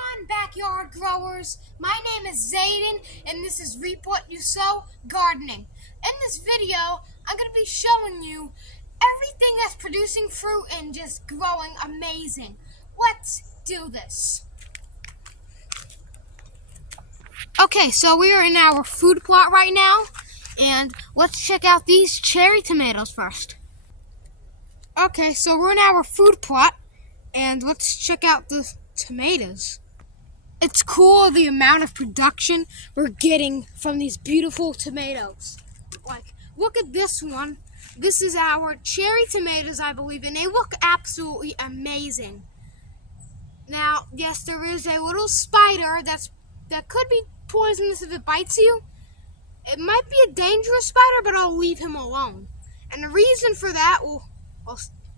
on, backyard growers. My name is Zayden, and this is Reap What You Sow Gardening. In this video, I'm going to be showing you everything that's producing fruit and just growing amazing. Let's do this. Okay, so we are in our food plot right now, and let's check out these cherry tomatoes first. Okay, so we're in our food plot, and let's check out the tomatoes. It's cool the amount of production we're getting from these beautiful tomatoes. Like, look at this one. This is our cherry tomatoes, I believe, and they look absolutely amazing. Now, yes, there is a little spider that could be poisonous if it bites you. It might be a dangerous spider, but I'll leave him alone. And the reason for that,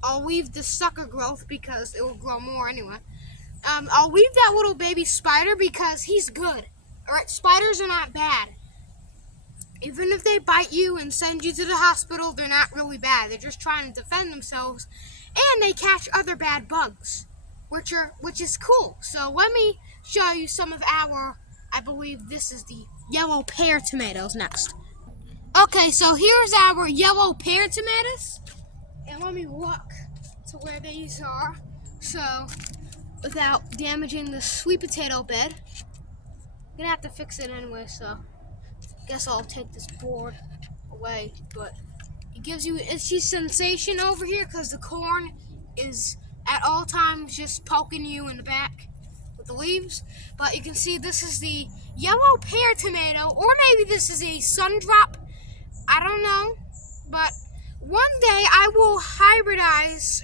I'll leave the sucker growth because it will grow more anyway. I'll leave that little baby spider because he's good. Alright, spiders are not bad. Even if they bite you and send you to the hospital, they're not really bad. They're just trying to defend themselves, and they catch other bad bugs, which is cool. So let me show you some of our, I believe this is the yellow pear tomatoes next. Okay, so here's our yellow pear tomatoes, and let me walk to where these are. So, without damaging the sweet potato bed. I'm gonna have to fix it anyway, so I guess I'll take this board away. But it gives you an itchy sensation over here because the corn is at all times just poking you in the back with the leaves. But you can see this is the yellow pear tomato, or maybe this is a sundrop. I don't know. But one day I will hybridize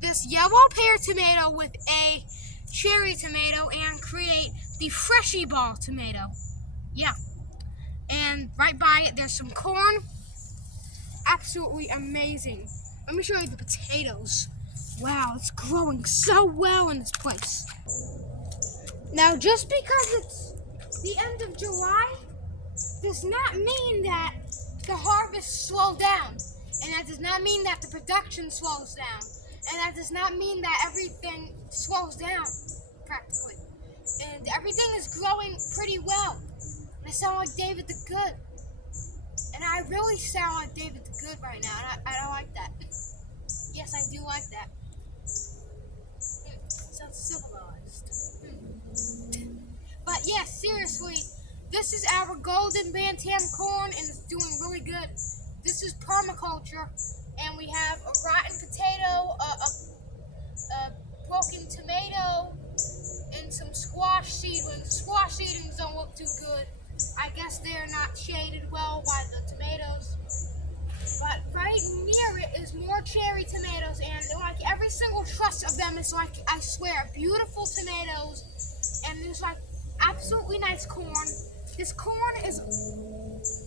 this yellow pear tomato with a cherry tomato and create the freshy ball tomato. Yeah. And right by it there's some corn. Absolutely amazing. Let me show you the potatoes. Wow, it's growing so well in this place. Now, just because it's the end of July does not mean that the harvest slowed down. And that does not mean that the production slows down. And that does not mean that everything slows down, practically. And everything is growing pretty well. And I sound like David the Good. And I really sound like David the Good right now, and I don't like that. Yes, I do like that. Sounds civilized. But yeah, seriously, this is our golden bantam corn, and it's doing really good. This is permaculture. And we have a rotten potato, a broken tomato, and some squash seedlings. Squash seedlings don't look too good. I guess they're not shaded well by the tomatoes. But right near it is more cherry tomatoes, and like every single truss of them is like, I swear, beautiful tomatoes. And there's like absolutely nice corn. This corn is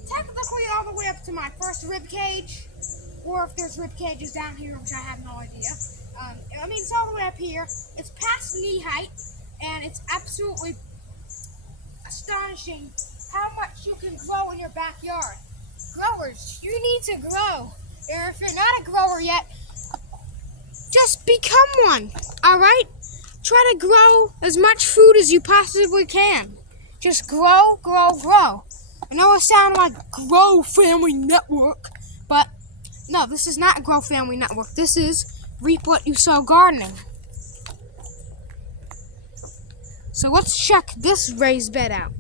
technically all the way up to my first rib cage. Or if there's rib cages down here, which I have no idea. I mean, it's all the way up here. It's past knee height, and it's absolutely astonishing how much you can grow in your backyard. Growers, you need to grow. Or if you're not a grower yet, just become one, all right? Try to grow as much food as you possibly can. Just grow, grow, grow. I know I sound like Grow Family Network, but no, this is not Grow Family Network. This is Reap What You Sow Gardening. So let's check this raised bed out.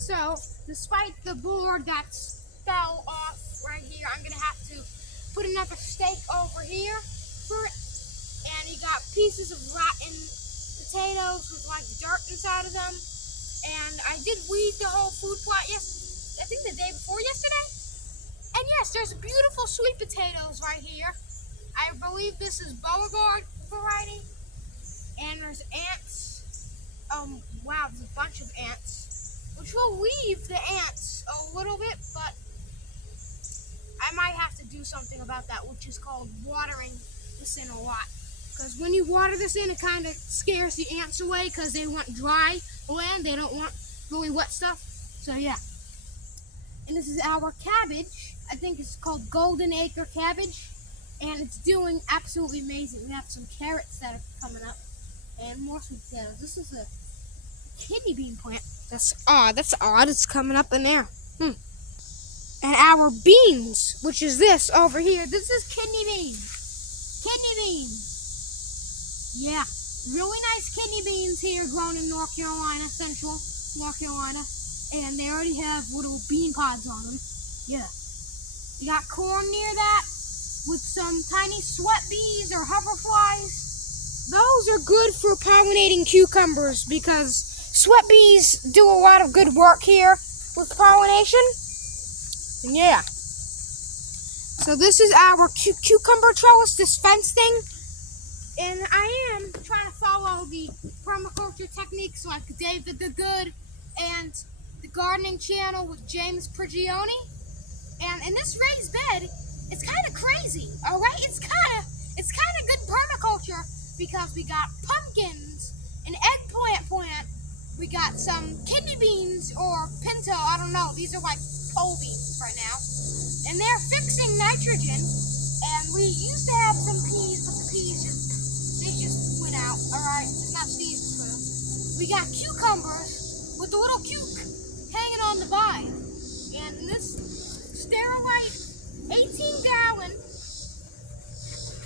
So, despite the board that fell off right here, I'm going to have to put another stake over here for it. And you got pieces of rotten potatoes with like dirt inside of them. And I did weed the whole food plot I think the day before yesterday. And yes, there's beautiful sweet potatoes right here. I believe this is Beauregard variety. And there's ants. Wow, there's a bunch of ants. Which will leave the ants a little bit, but I might have to do something about that, which is called watering this in a lot. Because when you water this in, it kind of scares the ants away because they want dry land. They don't want really wet stuff. So yeah. And this is our cabbage. I think it's called Golden Acre Cabbage, and it's doing absolutely amazing. We have some carrots that are coming up, and more sweet potatoes. This is a kidney bean plant. That's odd. That's odd. It's coming up in there. And our beans, which is this over here. This is kidney beans. Kidney beans. Yeah. Really nice kidney beans here grown in North Carolina, central North Carolina. And they already have little bean pods on them. Yeah. You got corn near that with some tiny sweat bees or hoverflies. Those are good for pollinating cucumbers because sweat bees do a lot of good work here with pollination. And yeah. So this is our cucumber trellis, this fence thing. And I am trying to follow the permaculture techniques like David the Good and the gardening channel with James Prigioni. And in this raised bed, it's kind of crazy, all right? It's kind of good permaculture because we got pumpkins, an eggplant plant, we got some kidney beans or pinto, I don't know. These are like pole beans right now. And they're fixing nitrogen. And we used to have some peas, but the peas just went out, all right? It's not season for them. We got cucumbers with the little cuke hanging on the vine. And this Sterilite 18-gallon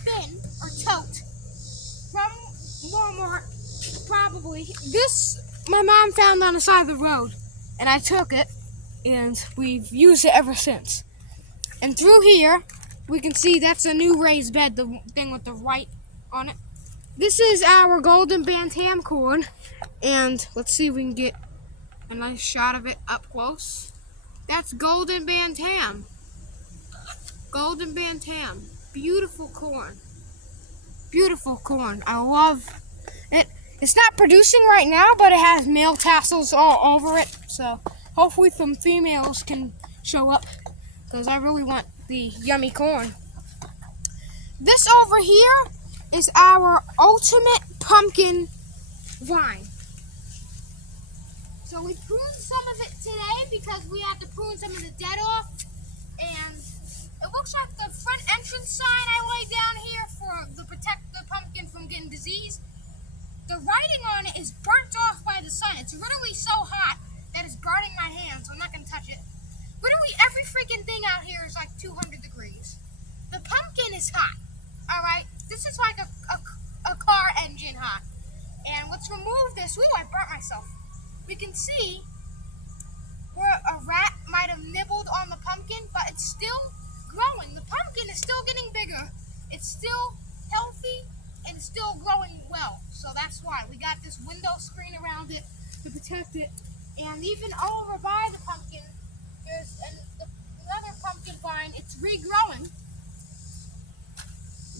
bin or tote from Walmart, probably. This my mom found on the side of the road, and I took it, and we've used it ever since. And through here, we can see that's a new raised bed, the thing with the white on it. This is our golden bantam corn, and let's see if we can get a nice shot of it up close. That's golden bantam. Golden bantam. Beautiful corn. Beautiful corn. I love it. It's not producing right now, but it has male tassels all over it. So hopefully some females can show up because I really want the yummy corn. This over here is our ultimate pumpkin vine. So we pruned some of it today because we had to prune some of the dead off. And it looks like the front entrance sign I laid down here to protect the pumpkin from getting disease. The writing on it is burnt off by the sun. It's literally so hot that it's burning my hands, so I'm not going to touch it. Literally every freaking thing out here is like 200 degrees. The pumpkin is hot, all right? This is like a car engine hot. And let's remove this. Ooh, I burnt myself. We can see where a rat might have nibbled on the pumpkin, but it's still growing. The pumpkin is still getting bigger. It's still healthy and still growing well. So that's why we got this window screen around it to protect it. And even over by the pumpkin, there's another pumpkin vine. It's regrowing,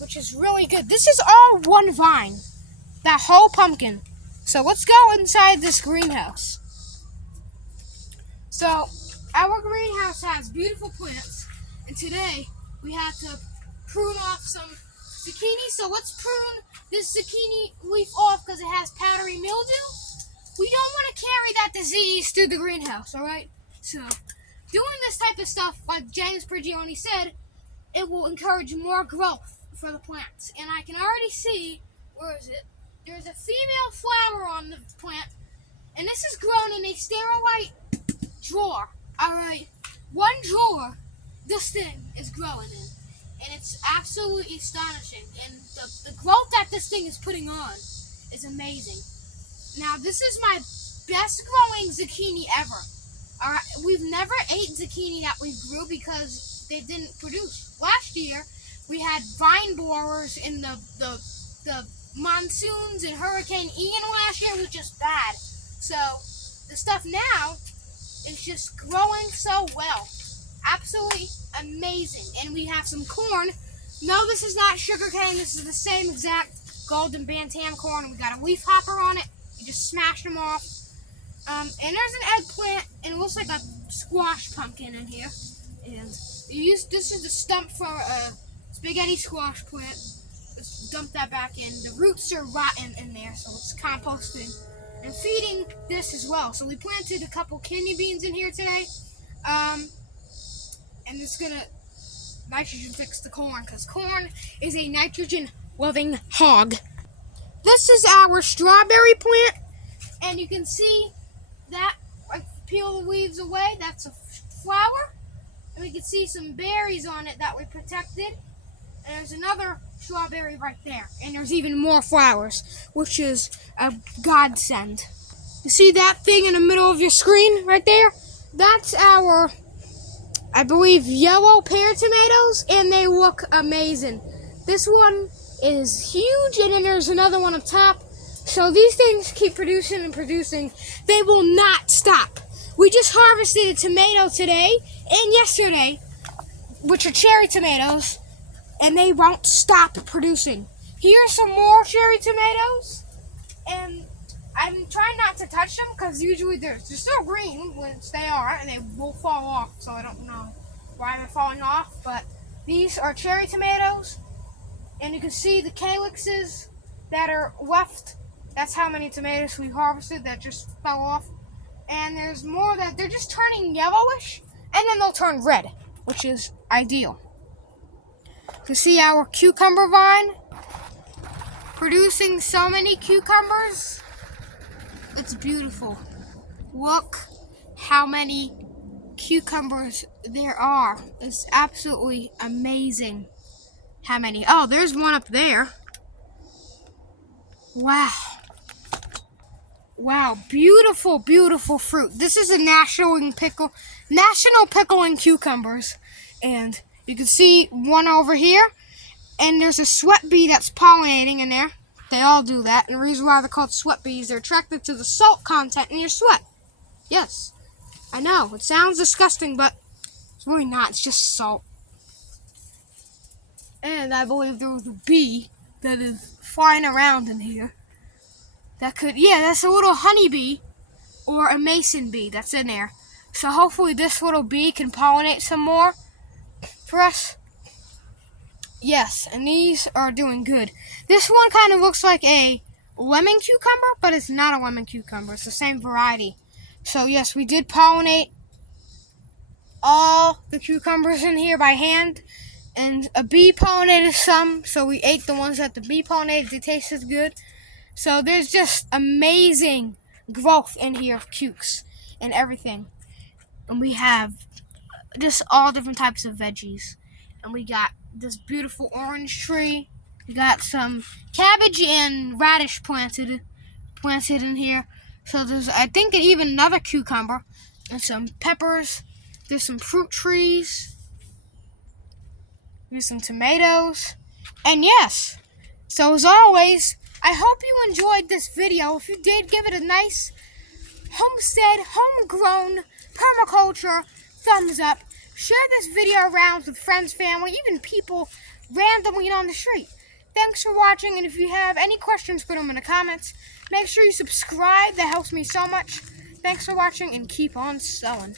which is really good. This is all one vine, that whole pumpkin. So let's go inside this greenhouse. So our greenhouse has beautiful plants, and today we had to prune off some zucchini. So let's prune this zucchini leaf off because it has powdery mildew. We don't want to carry that disease through the greenhouse, all right? So doing this type of stuff, like James Prigioni said, it will encourage more growth for the plants. And I can already see, where is it? There's a female flower on the plant, and this is grown in a sterilite drawer. All right, one drawer this thing is growing in, and it's absolutely astonishing. And the growth that this thing is putting on is amazing. Now, this is my best growing zucchini ever. All right, we've never ate zucchini that we grew because they didn't produce. Last year, we had vine borers in the monsoons and Hurricane Ian last year was just bad. So the stuff now is just growing so well. Absolutely amazing. And we have some corn. No, this is not sugar cane. This is the same exact golden bantam corn. We got a leaf hopper on it. You just smash them off. And there's an eggplant, and it looks like a squash pumpkin in here. And this is the stump for a spaghetti squash plant. Let's dump that back in. The roots are rotten in there, so it's composting and feeding this as well. So we planted a couple kidney beans in here today, and it's gonna nitrogen fix the corn because corn is a nitrogen loving hog. This is our strawberry plant, And you can see that, like, peel the weeds away, that's a flower. And we can see some berries on it that we protected. And there's another strawberry right there. And there's even more flowers, which is a godsend. You see that thing in the middle of your screen right there? That's our, I believe, yellow pear tomatoes, and they look amazing. This one is huge, and then there's another one up top. So these things keep producing and producing. They will not stop. We just harvested a tomato today and yesterday, which are cherry tomatoes, and they won't stop producing. Here's some more cherry tomatoes, and I'm trying not to touch them because usually they're still green, which they are, and they will fall off, so I don't know why they're falling off. But these are cherry tomatoes, and you can see the calyxes that are left. That's how many tomatoes we harvested that just fell off. And there's more that they're just turning yellowish, and then they'll turn red, which is ideal. You can see our cucumber vine producing so many cucumbers. It's beautiful. Look how many cucumbers there are. It's absolutely amazing how many. Oh, there's one up there. Wow. Wow, beautiful, beautiful fruit. This is a national pickle and cucumbers. And you can see one over here. And there's a sweat bee that's pollinating in there. They all do that. And the reason why they're called sweat bees, they're attracted to the salt content in your sweat. Yes, I know. It sounds disgusting, but it's really not. It's just salt. And I believe there was a bee that is flying around in here. That could, yeah, that's a little honeybee or a mason bee that's in there. So hopefully this little bee can pollinate some more for us. Yes, and these are doing good. This one kind of looks like a lemon cucumber, but it's not a lemon cucumber. It's the same variety. So yes, we did pollinate all the cucumbers in here by hand. And a bee pollinated some, so we ate the ones that the bee pollinated. They tasted good. So there's just amazing growth in here of cukes and everything. And we have just all different types of veggies. And we got this beautiful orange tree. We got some cabbage and radish planted in here. So there's, I think, even another cucumber and some peppers. There's some fruit trees. There's some tomatoes. And yes, so as always, I hope you enjoyed this video. If you did, give it a nice homestead, homegrown permaculture thumbs up. Share this video around with friends, family, even people randomly on the street. Thanks for watching, and if you have any questions, put them in the comments. Make sure you subscribe. That helps me so much. Thanks for watching, and keep on sowing.